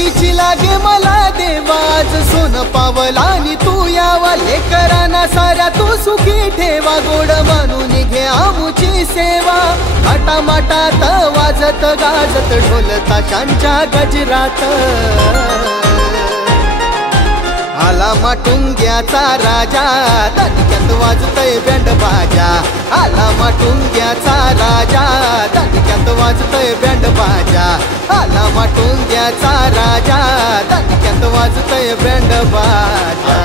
भेटीची लागे मला देवाज सोन पावलानी तू यावा लेकरांना साऱ्या तू सुखी ठेवा गोड मानून घे आमुची सेवा थाटामाटात वाजत गाजत ढोल ताशांच्या गजरात आला माटुंग्याचा राजा दांडक्यात वाजतय बँड बाजा आला माटुंग्याचा राजा दांडक्यात वाजतय बँड बाजा आला माटुंग्याचा राजा दांडक्यात वाजतय बँड बाजा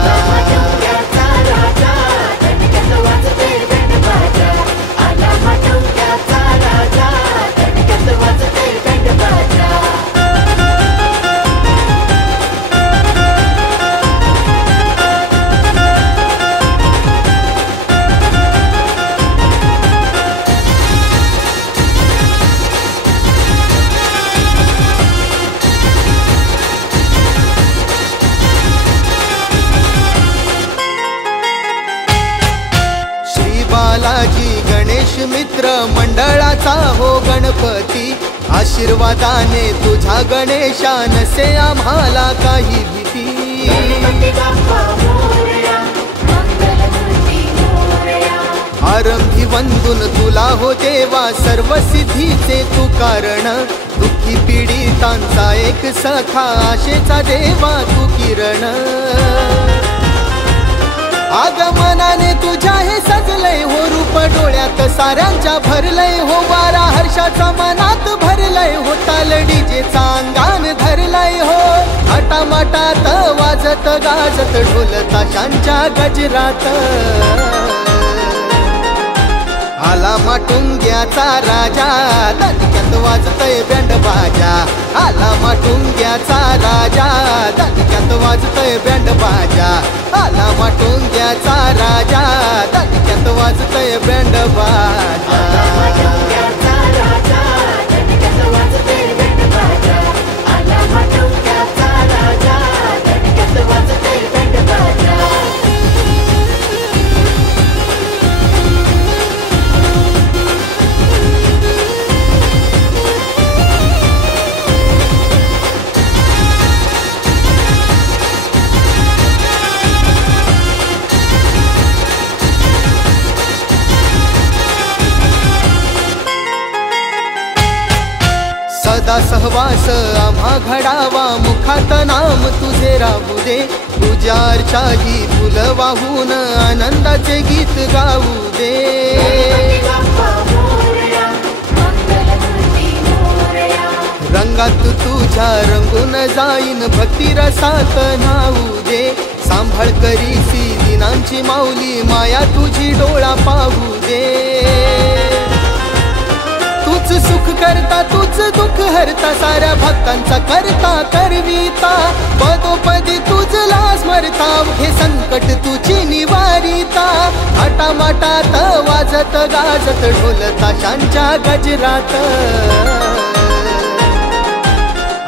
बालाजी गणेश मित्र मंडळाचा हो गणपती आशीर्वादाने तुझा गणेशा नसे आम्हाला काही भीती आरंभी वंदून तुला हो देवा सर्व सिद्धीचे तू कारण दुःखी पीडितांचा एक सखा आशेचा देवा तू किरण आगमनाने तुझ्या हे सजलय हो रूप डोळ्यात साऱ्यांच्या भरलय हो वारा हर्षाचा मनात भरलय हो तालडीजेचा अंगान धरलय हो थाटामाटात वाजत गाजत ढोल ताशांच्या गजरात आला माटुंग्याचा राजा दांडक्यात वाजतय बँड बाजा आला माटुंग्याचा राजा दांडक्यात वाजतय बँड बाजा आला माटुंग्याचा राजा दांडक्यात वाजतय बँड बाजा सदा सहवास आम्हा घडावा मुखात नाम तुझे राहू दे तुझ्या अर्चाही फुल वाहून आनंदाचे गीत गाऊ दे रंगात तुझ्या रंगून जाईन भक्ती रसात न्हाऊ दे सांभाळ करीसी दिनांची माऊली माया तुझी डोळा पाहू दे तूच सुख करता तूच दुःख हरता साऱ्या भक्तांचा करता करविता पदोपदी तुझला स्मरता हे संकट तुझी निवारिता थाटामाटात वाजत गाजत ढोल ताशांच्या गजरात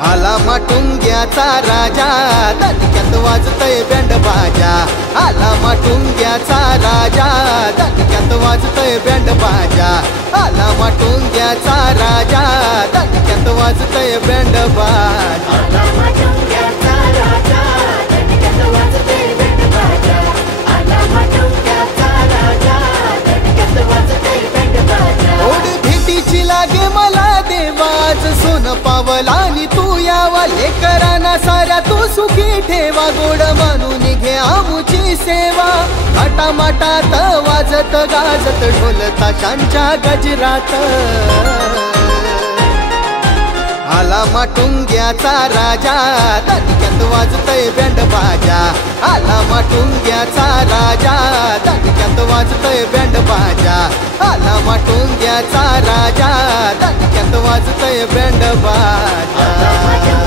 आला माटुंग्याचा राजा दांडक्यात वाजतय बँड बाजा आला माटुंग्याचा राजा दांडक्यात वाजतय बँड बाजा आला माटुंग्याचा राजा दांडक्यात वाजतय बँड बाजा ओढ भेटीची लागे मला देवाज सोन पावलानी तू यावा लेकरांना साऱ्या तू सुखी ठेवा गोड मानून घे आमुची सेवा थाटामाटात वाजत गाजत ढोल ताशांच्या गजरात आला माटुंग्याचा राजा दांडक्यात वाजतय बँड बाजा आला माटुंग्याचा राजा दांडक्यात वाजतय बँड बाजा आला माटुंग्याचा राजा दांडक्यात वाजतय बँड बाजा।